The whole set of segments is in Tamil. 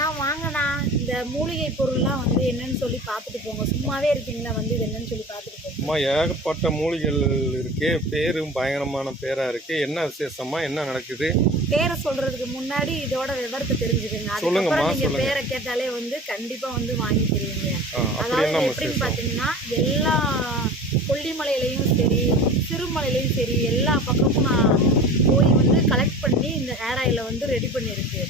நான் வாங்கினா இந்த மூலிகை பொருள்லாம் வந்து என்னன்னு சொல்லி பார்த்துட்டு போங்க. சும்மாவே இருக்கீங்களா, வந்து இது என்னன்னு சொல்லி பார்த்துட்டு போங்க. அம்மா ஏகப்பட்ட மூலிகள் இருக்கு, பேரும் பயங்கரமான பேரா இருக்கு. என்ன விசேஷமா, என்ன நடக்குது? பேரை சொல்றதுக்கு முன்னாடி இதோட விவரத்தை தெரிஞ்சுக்கோங்க. அதுக்கப்புறம் நீங்க பேரை கேட்டாலே வந்து கண்டிப்பா வந்து வாங்கிக்கிறீங்க. அதாவது எப்படின்னு பாத்தீங்கன்னா, எல்லா கொல்லிமலையிலையும் சரி, சிறுமலையிலையும் சரி, எல்லா பக்கமும் நான் போய் வந்து கலெக்ட் பண்ணி இந்த ஹேர் ஆயிலை வந்து ரெடி பண்ணியிருக்கு.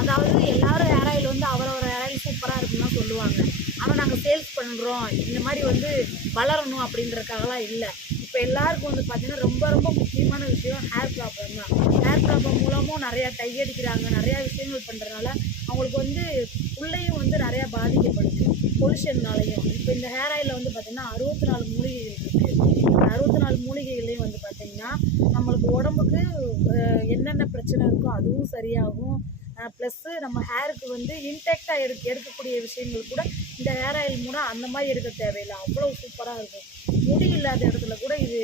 அதாவது எல்லாரும் ஹேர் ஆயில் வந்து அவரோட ஹேர் ஆயில் சூப்பராக இருக்குன்னு தான் சொல்லுவாங்க. ஆனால் நாங்கள் சேல்ஸ் பண்ணுறோம், இந்த மாதிரி வந்து வளரணும் அப்படின்றதுக்காகலாம் இல்லை. இப்போ எல்லாருக்கும் வந்து பார்த்திங்கன்னா ரொம்ப ரொம்ப முக்கியமான விஷயம் ஹேர் ப்ராப்ளம் தான். ஹேர் ப்ராப்ளம் மூலமும் நிறையா கையடிக்கிறாங்க, நிறையா விஷயங்கள் பண்ணுறதுனால அவங்களுக்கு வந்து உள்ளேயும் வந்து நிறையா பாதிக்கப்படுது பொல்யூஷன்னாலையும். இப்போ இந்த ஹேர் ஆயிலில் வந்து பார்த்திங்கன்னா 64 மூலிகைகள் இருக்குது. 64 மூலிகைகள்லேயும் வந்து பார்த்திங்கன்னா நம்மளுக்கு உடம்புக்கு என்னென்ன பிரச்சனை இருக்கோ அதுவும் சரியாகும். ப்ளஸ்ஸு நம்ம ஹேருக்கு வந்து இன்டெக்டாக எடுக்கக்கூடிய விஷயங்கள் கூட இந்த ஹேர் ஆயில் மூலம் அந்த மாதிரி எடுக்க தேவையில்லை. அவ்வளோ சூப்பராக இருக்கும். முடி இல்லாத இடத்துல கூட இது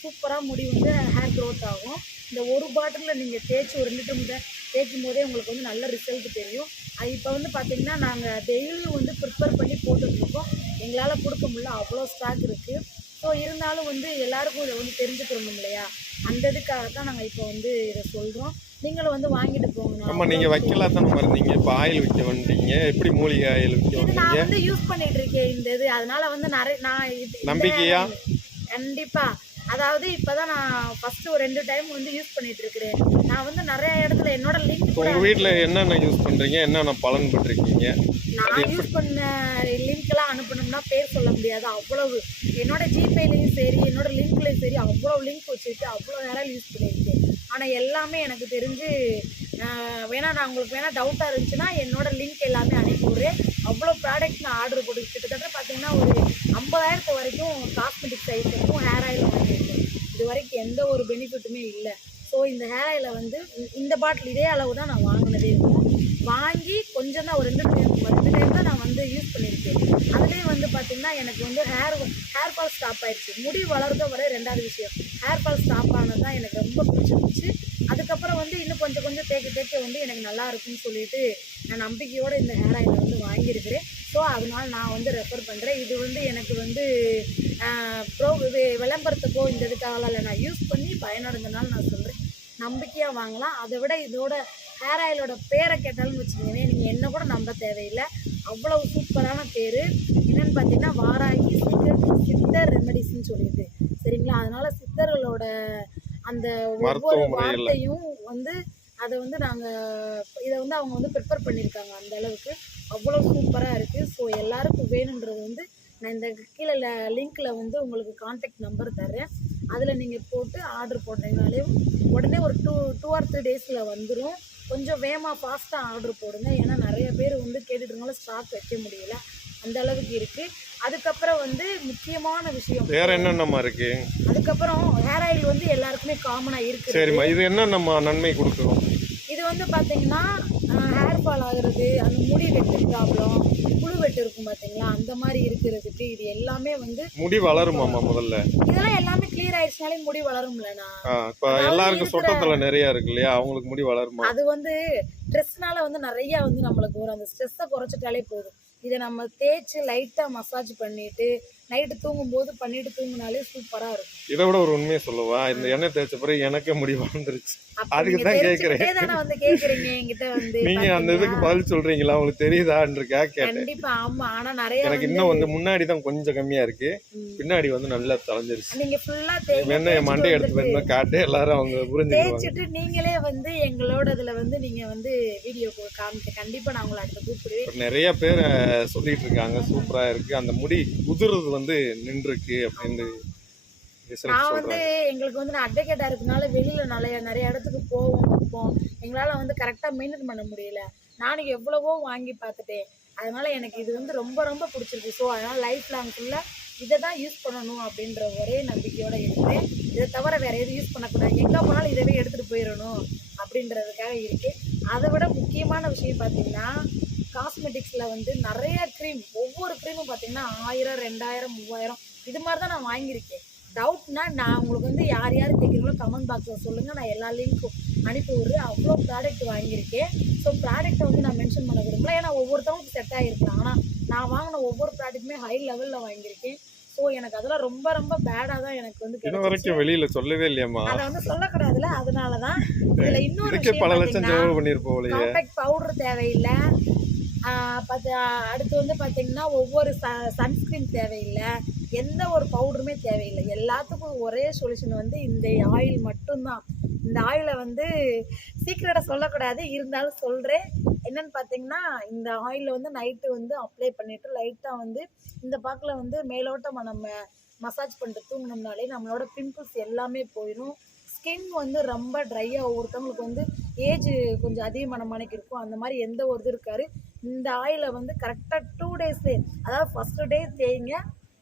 சூப்பராக முடி வந்து ஹேர் க்ரோத் ஆகும். இந்த ஒரு பாட்டிலில் நீங்கள் தேய்ச்சி ஒரு 2 லிட்டர் தேய்க்கும் போதே உங்களுக்கு வந்து நல்ல ரிசல்ட் தெரியும். இப்போ வந்து பார்த்திங்கன்னா நாங்கள் டெய்லியும் வந்து ப்ரிப்பேர் பண்ணி போட்டுட்ருக்கோம். எங்களால் கொடுக்க முடியல, அவ்வளோ ஸ்டாக் இருக்குது. ஸோ இருந்தாலும் வந்து எல்லாருக்கும் இதை வந்து தெரிஞ்சுக்கிறணும் இல்லையா, அந்த இதுக்காக தான் நாங்கள் இப்போ வந்து இதை சொல்கிறோம். நீங்களும் வந்து வாங்கிட்டு போங்க. ஆமாம், நீங்கள் வைக்கலாம் தானே இருந்தீங்க, இப்போ ஆயில் விற்க வந்துட்டீங்க. எப்படி மூலிகை ஆயில் விற்க வந்தீங்க? நான் வந்து யூஸ் பண்ணிட்டு இருக்கேன் இந்த இது, அதனால வந்து நிறைய நான் நம்பிக்கையா? கண்டிப்பாக. அதாவது இப்போ தான் நான் ஃபஸ்ட்டு ஒரு 2 டைம் வந்து யூஸ் பண்ணிட்டு இருக்கிறேன். நான் வந்து நிறைய இடத்துல என்னோட லிங்க் உங்கள் வீட்டில் என்னென்ன யூஸ் பண்ணுறீங்க, என்னென்ன பலன் பெற்றிருக்கீங்க? நான் யூஸ் பண்ண லிங்க்லாம் அனுப்பணும்னா பேர் சொல்ல முடியாது. அவ்வளவு என்னோட ஜிபேலையும் சரி, என்னோட லிங்க்லையும் சரி, அவ்வளோ லிங்க் வச்சுட்டு அவ்வளோ நேரம் யூஸ் பண்ணியிருக்கேன். ஆனால் எல்லாமே எனக்கு தெரிஞ்சு வேணா, நான் உங்களுக்கு வேணால் டவுட்டாக இருந்துச்சுன்னா என்னோட லிங்க் எல்லாமே அனுப்பிவிட்றேன். அவ்வளோ ப்ராடக்ட் நான் ஆர்டர் போட்டு கிட்டத்தட்ட பார்த்தீங்கன்னா ஒரு 50,000 வரைக்கும் காஸ்மெட்டிக்ஸ் ஐட்டமும் ஹேர் ஆயிலும் வாங்கியிருக்கேன். இது வரைக்கும் எந்த ஒரு பெனிஃபிட்டுமே இல்லை. ஸோ இந்த ஹேர் ஆயிலை வந்து இந்த பாட்டில் இதே அளவு தான் நான் வாங்கினதே இருக்கும். வாங்கி கொஞ்சம் தான் ஒரு 2 டைம் தான் நான் வந்து யூஸ் பண்ணியிருக்கேன். அதுலேயும் வந்து பார்த்திங்கன்னா எனக்கு வந்து ஹேர் ஃபால் ஸ்டாப் ஆகிடுச்சு. முடி வளர்றத வர 2வது விஷயம் ஹேர் ஃபால் ஸ்டாப் ஆனது தான் எனக்கு ரொம்ப பிடிச்சிருந்துச்சு. அதுக்கப்புறம் வந்து இன்னும் கொஞ்சம் கொஞ்சம் தேக்க வந்து எனக்கு நல்லா இருக்குன்னு சொல்லிட்டு நான் நம்பிக்கையோடு இந்த ஹேர் ஆயிலை வந்து வாங்கியிருக்கிறேன். ஸோ அதனால் நான் வந்து ரெஃபர் பண்ணுறேன். இது வந்து எனக்கு வந்து விளம்பரத்துக்கோ இந்த இதுக்காகலாம் இல்லை, நான் யூஸ் பண்ணி பயனடைந்தனால நான் சொல்கிறேன். நம்பிக்கையாக வாங்கலாம். அதை விட இதோட ஹேர் ஆயிலோட பேரை கேட்டாலும் வச்சுக்கோங்க, நீங்கள் என்ன கூட நம்ப தேவையில்லை, அவ்வளவு சூப்பரான பேர். என்னென்னு பார்த்தீங்கன்னா வாராகி சித்தர் ரெமெடிஸ்ன்னு சொல்லிட்டு, சரிங்களா? அதனால் சித்தர்களோட அந்த ஒவ்வொரு வார்த்தையும் வந்து அதை வந்து இதை வந்து அவங்க வந்து ப்ரிப்பேர் பண்ணியிருக்காங்க. அந்த அளவுக்கு அவ்வளோ சூப்பராக இருக்குது. ஸோ எல்லாருக்கும் வேணுன்றது வந்து நான் இந்த கீழே லிங்க்கில் வந்து உங்களுக்கு கான்டாக்ட் நம்பர் தர்றேன். அதில் நீங்கள் போட்டு ஆர்டர் போட்டீங்கனாலே உடனே ஒரு 2 or 3 டேஸில் வந்துடும். கொஞ்சம் வேகமாக ஃபாஸ்ட்டாக ஆர்டர் போடுங்க. ஏன்னா நிறைய பேர் வந்து கேட்டுட்டுனால ஸ்டாக் வைக்க முடியல, அந்த அளவுக்கு இருக்குது. அதுக்கப்புறம் வந்து முக்கியமான விஷயம் வேற என்னென்னமா இருக்கு? அதுக்கப்புறம் ஹேர் ஆயில் வந்து எல்லாருக்குமே காமனாக இருக்குது. சரிம்மா, இது என்னென்னமா நன்மை கொடுக்கும்? இது வந்து பார்த்தீங்கன்னா ஹேர் ஃபால் ஆகுறது, அந்த முடி வெட்டு ப்ராப்ளம், புழு வெட்டு இருக்கும் பார்த்தீங்களா, அந்த மாதிரி இருக்கிறதுக்கு இது எல்லாமே வந்து முடி வளருமாம்மா? முதல்ல இதெல்லாம் எல்லாமே கிளியர் ஆயிடுச்சுனாலே முடி வளரும்லண்ணா. இப்போ எல்லாருக்கும் சொட்டத்தலை நிறைய இருக்கு இல்லையா, அவங்களுக்கு முடி வளருமா? அது வந்து ஸ்ட்ரெஸ்னால வந்து நிறைய வந்து நம்மளுக்கு வரும். அந்த ஸ்ட்ரெஸ்ஸை குறைச்சிட்டாலே போதும். இதை நம்ம தேய்ச்சி லைட்டாக மசாஜ் பண்ணிட்டு நைட்டு தூங்கும்போது பண்ணிட்டு தூங்கினாலே சூப்பராக இருக்கும். இதை விட ஒரு உண்மையை சொல்லுவா, இந்த எண்ணெய் தேய்ச்ச பிறகு எனக்கே முடி வளர்ந்துருச்சு. அதுக்கு தான் கேட்குறேன். வந்து கேட்குறீங்க என்கிட்ட வந்து நீங்க அந்த இதுக்கு பதில் சொல்றீங்களா, உங்களுக்கு தெரியுதான்றக்கா கேட்டேன். கண்டிப்பா ஆமா. ஆனா நிறைய எனக்கு இன்னும் வந்து முன்னாடி தான் கொஞ்சம் கம்மியா இருக்கு, பின்னாடி வந்து நல்லா தலைஞ்சிருச்சு. நீங்க ஃபுல்லா வேணா என் மண்டை எடுத்து வேணுமா காட்டு, எல்லாரும் அவங்க புரிஞ்சுக்குவாங்க. தேய்ச்சிட்டு நீங்களே வந்து எங்களோட இதுல வந்து நீங்க வந்து வீடியோ காமிக்க கண்டிப்பா நான் உங்களை அடுத்து கூப்பிடுவேன். நிறைய பேர் சொல்லிட்டு இருக்காங்க சூப்பரா இருக்கு, அந்த முடி உதிர்றது வந்து நின்றுருக்கு அப்படின்னு. நான் வந்து எங்களுக்கு வந்து நான் அட்வொகேட்டா இருக்கனால வெளியில நிறைய இடத்துக்கு போவோம். எங்களால வந்து கரெக்டா மெயின்டைன் பண்ண முடியல. நானும் எவ்வளவோ வாங்கி பார்த்துட்டேன். அதனால எனக்கு இது வந்து ரொம்ப ரொம்ப பிடிச்சிருக்கு. ஸோ அதனால லைஃப் லாங் ஃபுல்லா இதை தான் யூஸ் பண்ணணும் அப்படின்ற ஒரே நம்பிக்கையோட இருக்கேன். இதை தவிர வேற எதுவும் யூஸ் பண்ணக்கூடாது, எங்கே போனாலும் இதவே எடுத்துட்டு போயிடணும் அப்படின்றதுக்காக இருக்கேன். அதை விட முக்கியமான விஷயம் பார்த்தீங்கன்னா காஸ்மெட்டிக்ஸில் வந்து நிறைய க்ரீம், ஒவ்வொரு க்ரீமும் பார்த்தீங்கன்னா 1000, 2000, 3000 இது மாதிரி தான் நான் வாங்கியிருக்கேன். டவுட்னா நான் உங்களுக்கு வந்து யார் கேட்குறீங்களோ கமெண்ட் பாக்ஸில் சொல்லுங்கள், நான் எல்லா லிங்க்கும் அனுப்பி விட்றேன். அவ்வளோ ப்ராடக்ட் வாங்கியிருக்கேன். ஸோ ப்ராடக்ட்டை வந்து நான் மென்ஷன் பண்ண விரும்பல. ஏன்னா ஒவ்வொருத்தவங்களுக்கு செட் ஆகிருக்கலாம். ஆனால் நான் வாங்கின ஒவ்வொரு ப்ராடக்ட்டுமே ஹை லெவலில் வாங்கியிருக்கேன். ஸோ எனக்கு அதெல்லாம் ரொம்ப ரொம்ப பேடாக தான் எனக்கு வந்து இன்ன வரைக்கும் வெளியில சொல்லவே இல்லையாம்மா? அதை வந்து சொல்லக்கூடாதுல, அதனால தான். இதில் இன்னொரு இதுக்கே பல லட்சம் செலவு பண்ணியிருப்போம். காம்பேக்ட் பவுடர் தேவையில்லை. அடுத்து வந்து பார்த்தீங்கன்னா ஒவ்வொரு சன்ஸ்க்ரீன் தேவையில்லை, எந்த ஒரு பவுடருமே தேவையில்லை. எல்லாத்துக்கும் ஒரே சொல்யூஷன் வந்து இந்த ஆயில் மட்டும்தான். இந்த ஆயிலை வந்து சீக்கிரட்டாக சொல்லக்கூடாது, இருந்தாலும் சொல்கிறேன். என்னென்னு பார்த்தீங்கன்னா இந்த ஆயிலில் வந்து நைட்டு வந்து அப்ளை பண்ணிவிட்டு லைட்டாக வந்து இந்த பாக்கில் வந்து மேலோட்டமாக நம்ம மசாஜ் பண்ணிட்டு தூங்கினோம்னாலே நம்மளோட பிம்பிள்ஸ் எல்லாமே போயிடும். ஸ்கின் வந்து ரொம்ப ட்ரையாக, ஒவ்வொருத்தவங்களுக்கு வந்து ஏஜ் கொஞ்சம் அதிகமான மணிக்கு இருக்கும், அந்த மாதிரி எந்த ஒரு இது இருக்காது. இந்த ஆயிலை வந்து கரெக்டாக 2 டேஸ்லேயே, அதாவது ஃபஸ்ட்டு டே தேய்ங்க,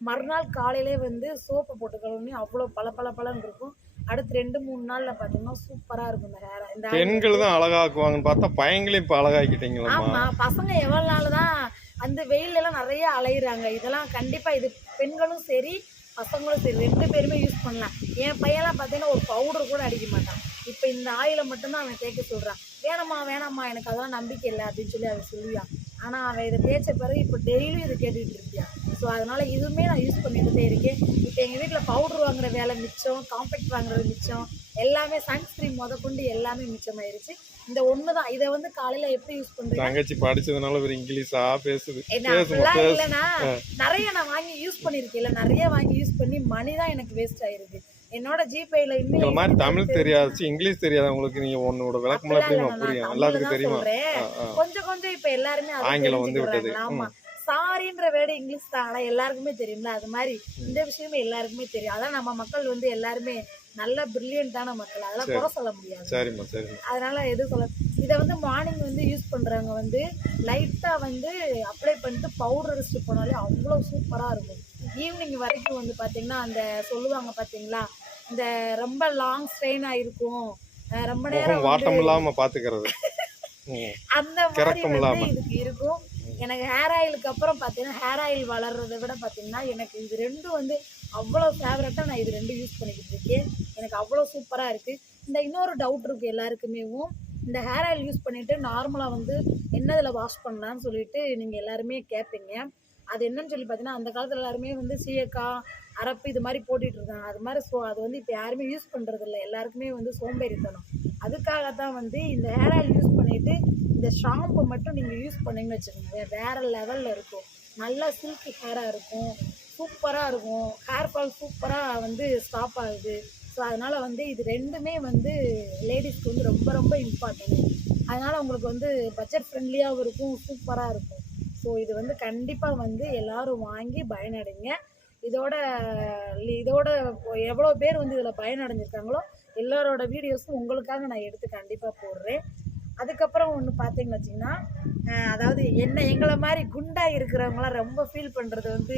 மறுநாள் காலையிலே வந்து சோப்பு போட்டு கழுவுனே அவ்வளோ பளபளன்னு இருக்கும். அடுத்து 2-3 நாளில் பார்த்தீங்கன்னா சூப்பராக இருக்கும் இந்த ஹேர். இந்த பெண்கள் தான் அழகாக்குவாங்கன்னு பார்த்தா பையங்களையும் இப்போ அழகாக்கிட்டீங்களா? ஆமாம், பசங்க எவ்வளோ நாள் தான் அந்த வெயிலெல்லாம் நிறைய அலையிறாங்க. இதெல்லாம் கண்டிப்பாக இது பெண்களும் சரி பசங்களும் சரி 2 பேருமே யூஸ் பண்ணலாம். என் பையன்லாம் பார்த்தீங்கன்னா ஒரு பவுடர் கூட அடிக்க மாட்டான். இப்போ இந்த ஆயிலை மட்டும்தான் அவன் தேய்க்க சொல்கிறான். வேணாம்மா எனக்கு அதெல்லாம் நம்பிக்கை இல்லை அப்படின்னு சொல்லி அவன் சொல்லுவான். ஆனால் அவன் இதை தேய்ச்ச பிறகு இப்போ டெய்லியும் இதை கேட்டுக்கிட்டு இருக்கியான். ஸோ அதனால் இதுவுமே நான் யூஸ் பண்ணிகிட்டே இருக்கேன். இப்போ எங்கள் வீட்டில் பவுடர் வாங்குற வேலை மிச்சம், காம்பேக்ட் வாங்குறது மிச்சம், எல்லாமே சன்ஸ்க்ரீன் முதற்கொண்டு எல்லாமே மிச்சமாயிருச்சு. இந்த ஒன்று தான். இதை வந்து காலையில் எப்படி யூஸ் பண்ணுறேன், தங்கச்சி படிச்சதுனால ஒரு இங்கிலீஷாக பேசுது. இல்லைன்னா நிறைய நான் வாங்கி யூஸ் பண்ணியிருக்கேன், நிறைய வாங்கி யூஸ் பண்ணி மணி தான் எனக்கு வேஸ்ட் ஆயிருக்கு. என்னோட ஜிபேல இன்னும் மாதிரி தமிழ் தெரியாது, இங்கிலீஷ் தெரியாதவங்களுக்கு நீங்க உன்னோட விளக்கமெல்லாம் எப்படி புரியும்? எல்லாத்துக்கும் தெரியுமா? கொஞ்சம் இப்ப எல்லாருமே ஆங்கிலம் வந்து விட்டது. ஆமா, சாரின்ற வேர்டு இங்கிலீஷ் தான், ஆனா எல்லாருக்குமே தெரியும்ல. அது மாதிரி இந்த விஷயமே எல்லாருக்குமே தெரியும். அதான் நம்ம மக்கள் வந்து எல்லாருமே நல்ல பிரில்லியன்ட்டான மக்கள், அதெல்லாம் குறை சொல்ல முடியாது. சரிம்மா சரிம்மா. அதனால எது சொல்ல, இதை வந்து மார்னிங் வந்து யூஸ் பண்றவங்க வந்து லைட்டா வந்து அப்ளை பண்ணிட்டு பவுடர் அடிச்சுட்டு போனாலே அவ்வளோ சூப்பரா இருக்கும். ஈவினிங் வரைக்கும் வந்து பாத்தீங்கன்னா அந்த சொல்லுவாங்க பாத்தீங்களா, இந்த ரொம்ப லாங் ஸ்ட்ரெயின் ஆயிருக்கும், ரொம்ப நேரம் வாட்டம் இல்லாம பாத்துக்கிறது, அந்த மாதிரி வந்து இதுக்கு இருக்கும். எனக்கு ஹேர் ஆயிலுக்கு அப்புறம் பார்த்தீங்கன்னா ஹேர் ஆயில் வளர்றதை விட பார்த்தீங்கன்னா எனக்கு இது ரெண்டும் வந்து அவ்வளோ ஃபேவரட்டாக நான் இது ரெண்டும் யூஸ் பண்ணிக்கிட்டு இருக்கேன். எனக்கு அவ்வளோ சூப்பராக இருக்குது. இந்த இன்னொரு டவுட் இருக்குது எல்லாருக்குமேவும், இந்த ஹேர் ஆயில் யூஸ் பண்ணிவிட்டு நார்மலாக வந்து என்னதில் வாஷ் பண்ணலான்னு சொல்லிட்டு நீங்கள் எல்லாருமே கேட்பீங்க. அது என்னன்னு சொல்லி பார்த்தீங்கன்னா அந்த காலத்தில் எல்லாருமே வந்து சீயக்காய் அரப்பு இது மாதிரி போட்டுட்டு இருக்காங்க. அது மாதிரி அது வந்து இப்போ யாருமே யூஸ் பண்ணுறது இல்லை, எல்லாருக்குமே வந்து சோம்பேறித்தனம். அதுக்காகத்தான் வந்து இந்த ஹேர் ஆயில் யூஸ் பண்ணிவிட்டு இந்த ஷாம்பு மட்டும் நீங்கள் யூஸ் பண்ணிங்கன்னு வச்சுக்கோங்க, வேறு லெவலில் இருக்கும். நல்லா சில்கி ஹேராக இருக்கும், சூப்பராக இருக்கும், ஹேர் ஃபால் சூப்பராக வந்து ஸ்டாப் ஆகுது. ஸோ அதனால் வந்து இது ரெண்டுமே வந்து லேடிஸ்க்கு வந்து ரொம்ப ரொம்ப இம்பார்ட்டன்ட். அதனால் உங்களுக்கு வந்து பட்ஜெட் ஃப்ரெண்ட்லியாகவும் இருக்கும், சூப்பராக இருக்கும். ஸோ இது வந்து கண்டிப்பாக வந்து எல்லோரும் வாங்கி பயனடைங்க. இதோட எவ்வளோ பேர் வந்து இதில் பயனடைஞ்சிருக்காங்களோ எல்லாரோட வீடியோஸும் உங்களுக்காக நான் எடுத்து கண்டிப்பாக போடுறேன். அதுக்கப்புறம் ஒன்று பார்த்தீங்கன்னு வச்சிங்கன்னா, அதாவது எங்களை மாதிரி குண்டாக இருக்கிறவங்களாம் ரொம்ப ஃபீல் பண்ணுறது வந்து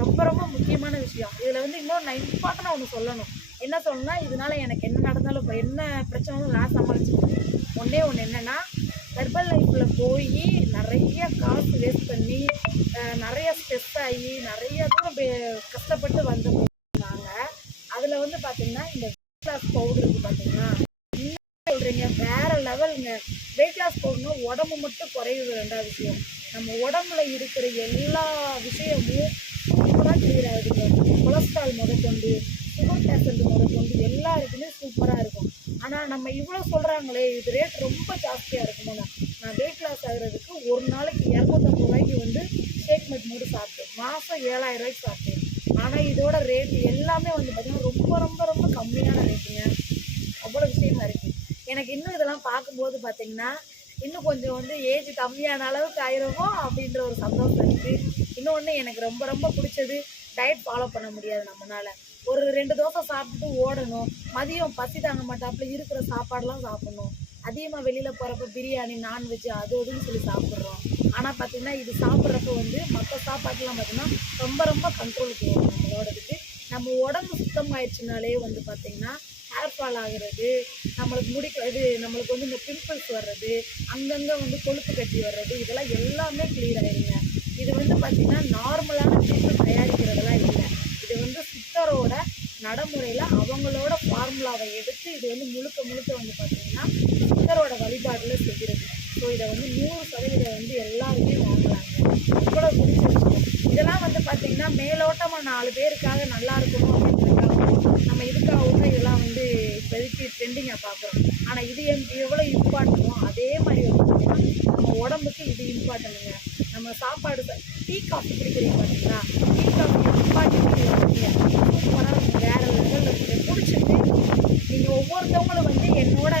ரொம்ப ரொம்ப முக்கியமான விஷயம். இதில் வந்து இன்னொரு நான் இம்பார்ட்டண்டாக ஒன்று சொல்லணும். என்ன சொல்லணும்னா, இதனால் எனக்கு என்ன நடந்தாலும் இப்போ என்ன பிரச்சனை நான் சமாளிச்சுக்கேன். ஒன்றே ஒன்று என்னென்னா, ஹெர்பல் லைஃப்பில் போய் நிறைய காசு வேஸ்ட் பண்ணி நிறைய ஸ்ட்ரெஸ் ஆகி நிறைய தூரம் கஷ்டப்பட்டு வந்தாங்க. அதில் வந்து பார்த்திங்கன்னா இந்த வெயிட் லாஸ் பவுடருக்கு பார்த்திங்கன்னா என்ன சொல்கிறீங்க, வேறு லெவலுங்க. வெயிட் லாஸ் பவுடர்னா உடம்பு மட்டும் குறையுது, ரெண்டாவது விஷயம் நம்ம உடம்புல இருக்கிற எல்லா விஷயமும் சூப்பராக கிளியர் ஆகிடுங்க. கொலஸ்ட்ரால் முதற்கொண்டு சுகர் பேஷண்ட் முதற்கொண்டு எல்லாருக்குமே சூப்பராக இருக்கும். ஆனால் நம்ம இவ்வளோ சொல்கிறாங்களே, இது ரேட் ரொம்ப ஜாஸ்தியாக இருக்குமோண்ணா. நான் வெயிட் லாஸ் ஆகிறதுக்கு ஒரு நாளைக்கு 250 ரூபாய்க்கு வந்து ஷேக் மெட் மூடு சாப்பிட்டேன், மாதம் 7000 ரூபாய்க்கு சாப்பிட்டேன். ஆனால் இதோட ரேட்டு எல்லாமே வந்து பார்த்திங்கன்னா ரொம்ப ரொம்ப ரொம்ப கம்மியான ரேட்டுங்க. அவ்வளோ விஷயமா இருக்குது. எனக்கு இன்னும் இதெல்லாம் பார்க்கும்போது பார்த்திங்கன்னா இன்னும் கொஞ்சம் வந்து ஏஜ் கம்மியான அளவுக்கு ஆயிருமோ அப்படின்ற ஒரு சந்தோஷம் இருக்குது. இன்னொன்று எனக்கு ரொம்ப ரொம்ப பிடிச்சது, டயட் ஃபாலோ பண்ண முடியாது நம்மளால். ஒரு 2 தோசை சாப்பிட்டுட்டு ஓடணும், மதியம் பசி தாங்க மாட்டாப்புல இருக்கிற சாப்பாடெலாம் சாப்பிட்ணும். அதிகமாக வெளியில் போகிறப்ப பிரியாணி நான்வெஜ் அது இதுன்னு சொல்லி சாப்பிட்றோம். ஆனால் பார்த்திங்கன்னா இது சாப்பிட்றப்ப வந்து மற்ற சாப்பாட்டெலாம் பார்த்திங்கன்னா ரொம்ப ரொம்ப கண்ட்ரோலுக்கு வரும் நம்மளோடதுக்கு. நம்ம உடம்பு சுத்தமாயிடுச்சுனாலே வந்து பார்த்திங்கன்னா ஹேர் ஃபால் ஆகிறது, நம்மளுக்கு வந்து இந்த பிம்பிள்ஸ் வர்றது, அங்கங்கே வந்து கொழுப்பு கட்டி வர்றது, இதெல்லாம் எல்லாமே கிளியர் ஆகிடுங்க. இது வந்து பார்த்திங்கன்னா நார்மலான ட்ரீட்மெண்ட் தயாரிக்கிறதெல்லாம் இல்லை. இது வந்து சித்தரோட நடைமுறையில் அவங்களோட ஃபார்முலாவை எடுத்து இது வந்து முழுக்க வந்து பார்த்திங்கன்னா சித்தரோட வழிபாட்டில் செய்கிறது. ஸோ இதை வந்து 100% வந்து மேலோட்டமாக 4 பேருக்காக நல்லா இருக்கணும் அப்படின்றதுக்காக நம்ம இதுக்காகவும் தான் இதெல்லாம் வந்து இப்போதைக்கு ட்ரெண்டிங்காக பார்க்குறோம். ஆனால் இது எவ்வளோ இம்பார்ட்டனோ அதே மாதிரி வந்து பார்த்தீங்கன்னா நம்ம உடம்புக்கு இது இம்பார்ட்டனுங்க. நம்ம சாப்பாடு டீ காஃபி குடிக்கிறீங்க பார்த்தீங்களா, டீ காஃபி இம்பார்ட்டன்ட் சூப்பராக வேறு லெவலில் இருக்குது. பிடிச்சிட்டு நீங்கள் ஒவ்வொருத்தவங்களும் வந்து என்னோட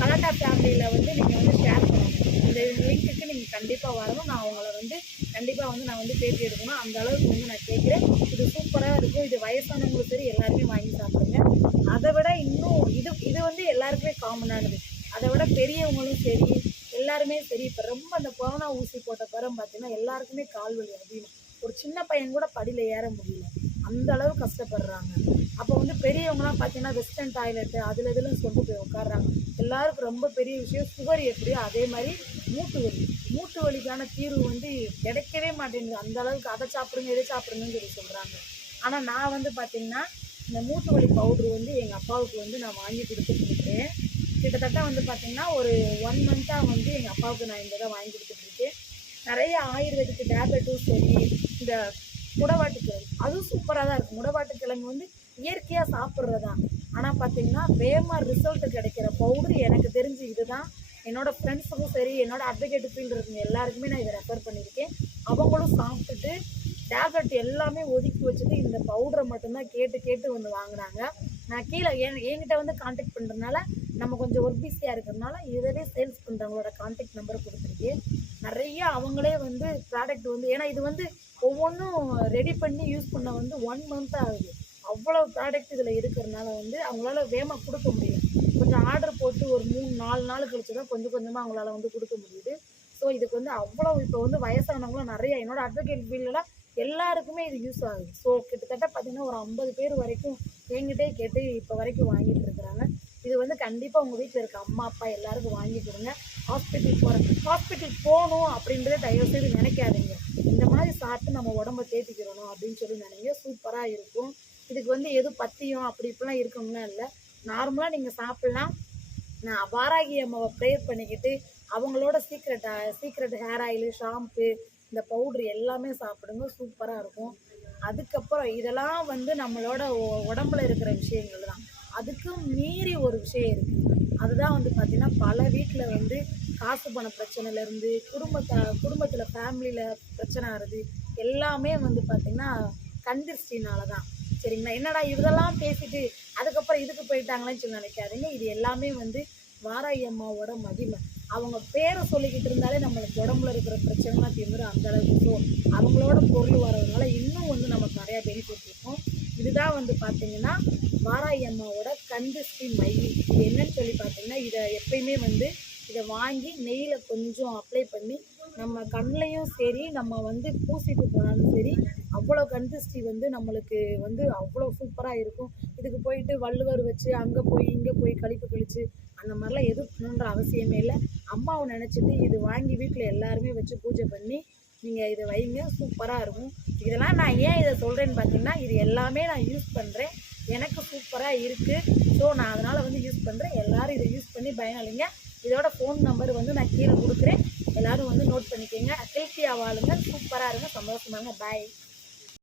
கலாட்டா ஃபேமிலியில் வந்து நீங்கள் வந்து ஷேர் பண்ணணும். இந்த லிங்க்குக்கு நீங்கள் கண்டிப்பாக வரணும். நான் அவங்கள வந்து கண்டிப்பாக வந்து நான் வந்து பேட்டி எடுக்கணும். அந்த அளவுக்கு வந்து நான் கேட்குறேன். இது சூப்பராக இருக்கும். இது வயசானவங்களும் சரி எல்லாருமே வாங்கி சாப்பிடுங்க. அதை விட இன்னும் இது வந்து எல்லாருக்குமே காமனானது. அதை விட பெரியவங்களும் சரி எல்லாருமே சரி இப்போ ரொம்ப அந்த கொரோனா ஊசி போட்ட பிறகு பார்த்தீங்கன்னா எல்லாருக்குமே கால் வலி அதிகம். ஒரு சின்ன பையன் கூட படியில் ஏற முடியல, அந்த அளவு கஷ்டப்படுறாங்க. அப்போ வந்து பெரியவங்களாம் பார்த்தீங்கன்னா வெஸ்டர்ன் டாய்லெட்டு அதில் இதெல்லாம் கொண்டு போய் உட்காடுறாங்க. எல்லாருக்கும் ரொம்ப பெரிய விஷயம் சுகர் எப்படியோ அதே மாதிரி மூட்டு வலிக்கான தீர்வு வந்து கிடைக்கவே மாட்டேங்குது. அந்த அளவுக்கு அதை சாப்பிடுங்க இதை சாப்பிடுங்கன்னு சொல்லி சொல்கிறாங்க. ஆனால் நான் வந்து பார்த்திங்கன்னா இந்த மூட்டு வலி பவுட்ரு வந்து எங்கள் அப்பாவுக்கு வந்து நான் வாங்கி கொடுத்துட்ருக்கேன். கிட்டத்தட்ட வந்து பார்த்திங்கன்னா ஒரு 1 மந்த்தாக வந்து எங்கள் அப்பாவுக்கு நான் இந்த இதை வாங்கி கொடுத்துட்ருக்கேன். நிறைய ஆயுர்வேதிக்கு டேப்லெட்டும் சரி, இந்த முடவாட்டுக்கிழங்கு அதுவும் சூப்பராக தான் இருக்குது. முடவாட்டுக்கிழங்கு வந்து இயற்கையாக சாப்பிட்றதான். ஆனால் பார்த்திங்கன்னா வேகமாக ரிசல்ட் கிடைக்கிற பவுட்ரு எனக்கு தெரிஞ்சு இதுதான். என்னோடய ஃப்ரெண்ட்ஸுக்கும் சரி என்னோடய அட்வொகேட் ஃபீல்டு இருக்குங்க எல்லாருக்குமே நான் இதை ரெஃபர் பண்ணியிருக்கேன். அவங்களும் சாப்பிட்டுட்டு டேப்லெட் எல்லாமே ஒதுக்கி வச்சுட்டு இந்த பவுடரை மட்டும்தான் கேட்டு வந்து வாங்கினாங்க. நான் கீழே என்கிட்ட வந்து கான்டாக்ட் பண்ணுறதுனால நம்ம கொஞ்சம் ஒர்க் பிஸியாக இருக்கிறதுனால இதவே சேல்ஸ் பண்ணுறவங்களோட கான்டாக்ட் நம்பரை கொடுத்துருக்கேன். நிறைய அவங்களே வந்து ப்ராடக்ட் வந்து ஏன்னா இது வந்து ஒவ்வொன்றும் ரெடி பண்ணி யூஸ் பண்ண வந்து 1 மந்த் ஆகுது. அவ்வளோ ப்ராடக்ட் இதில் இருக்கிறதுனால வந்து அவங்களால வேகமாக கொடுக்க முடியல. கொஞ்சம் ஆர்டர் போட்டு ஒரு 3-4 நாள் கழிச்சு தான் கொஞ்சம் கொஞ்சமாக அவங்களால வந்து கொடுக்க முடியுது. ஸோ இதுக்கு வந்து அவ்வளோ இப்போ வந்து வயசானவங்களும் நிறைய என்னோடய அட்வொகேட் ஃபீல்டெலாம் எல்லாருக்குமே இது யூஸ் ஆகுது. ஸோ கிட்டத்தட்ட பார்த்திங்கன்னா ஒரு 50 பேர் வரைக்கும் என்கிட்டே கேட்டு இப்போ வரைக்கும் வாங்கிட்டு இருக்கிறாங்க. இது வந்து கண்டிப்பாக உங்கள் வீட்டில் இருக்க அம்மா அப்பா எல்லாருக்கும் வாங்கி கொடுங்க. ஹாஸ்பிட்டல் போகணும் அப்படின்றத தயவுசெய்து நினைக்காதீங்க. இந்த மாதிரி சாப்பிட்டு நம்ம உடம்ப தேத்திக்கிறணும் அப்படின்னு சொல்லி நினைங்க. சூப்பராக இருக்கும். இதுக்கு வந்து எதுவும் பத்தியம் அப்படி இப்படிலாம் இருக்கணும்னா இல்லை, நார்மலாக நீங்கள் சாப்பிட்லாம். நான் வாராகி அம்மாவை ப்ரேயர் பண்ணிக்கிட்டு அவங்களோட சீக்ரெட் ஹேர் ஆயிலு ஷாம்பு இந்த பவுட்ரு எல்லாமே சாப்பிடுங்க. சூப்பராக இருக்கும். அதுக்கப்புறம் இதெல்லாம் வந்து நம்மளோட உடம்புல இருக்கிற விஷயங்கள் தான். அதுக்கும் மீறி ஒரு விஷயம் இருக்குது. அதுதான் வந்து பார்த்திங்கன்னா பல வீட்டில் வந்து காசு பண பிரச்சனையிலேருந்து குடும்பத்தில் ஃபேமிலியில் பிரச்சனை ஆகுது எல்லாமே வந்து பார்த்திங்கன்னா கந்திருஷ்டினால தான். சரிங்களா? என்னடா இதெல்லாம் பேசிட்டு அதுக்கப்புறம் இதுக்கு போயிட்டாங்களேன்னு சொல்லி நினைக்காதீங்க. இது எல்லாமே வந்து வாராகி அம்மாவோட மகிமை. அவங்க பேரை சொல்லிக்கிட்டு இருந்தாலே நம்மளுக்கு உடம்புல இருக்கிற பிரச்சனைலாம் தீர்ந்துடும் அந்த அளவுக்கு. ஸோ அவங்களோட பொருள் வரதுனால இன்னும் வந்து நமக்கு நிறையா பெனிஃபிட் இருக்கும். இதுதான் வந்து பார்த்திங்கன்னா வாராகி அம்மாவோட கந்திருஷ்டி மை. இது என்னன்னு சொல்லி பார்த்திங்கன்னா இதை எப்பயுமே வந்து இதை வாங்கி நெய்யில் கொஞ்சம் அப்ளை பண்ணி நம்ம கண்ணையும் சரி நம்ம வந்து பூசிட்டு போனாலும் சரி அவ்வளோ கந்திருஷ்டி வந்து நம்மளுக்கு வந்து அவ்வளோ சூப்பராக இருக்கும். இதுக்கு போயிட்டு வள்ளுவர் வச்சு அங்கே போய் இங்கே போய் கழிப்பு கழிச்சு அந்த மாதிரிலாம் எதுவும் பண்ணணுன்ற அவசியமே இல்லை. அம்மாவை நினச்சிட்டு இது வாங்கி வீட்டில் எல்லாருமே வச்சு பூஜை பண்ணி நீங்கள் இதை வைங்க. சூப்பராக இருக்கும். இதெல்லாம் நான் ஏன் இதை சொல்கிறேன்னு பார்த்தீங்கன்னா இது எல்லாமே நான் யூஸ் பண்ணுறேன். எனக்கு சூப்பராக இருக்குது. ஸோ நான் அதனால் வந்து யூஸ் பண்ணுறேன். எல்லோரும் இதை யூஸ் பண்ணி பயனளிங்க. இதோட ஃபோன் நம்பர் வந்து நான் கீழே கொடுக்குறேன். எல்லோரும் வந்து நோட் பண்ணிக்கோங்க. ஹெல்த்தியாக வாழுங்க. சூப்பராக இருங்க. சந்தோஷமாங்க. பாய்.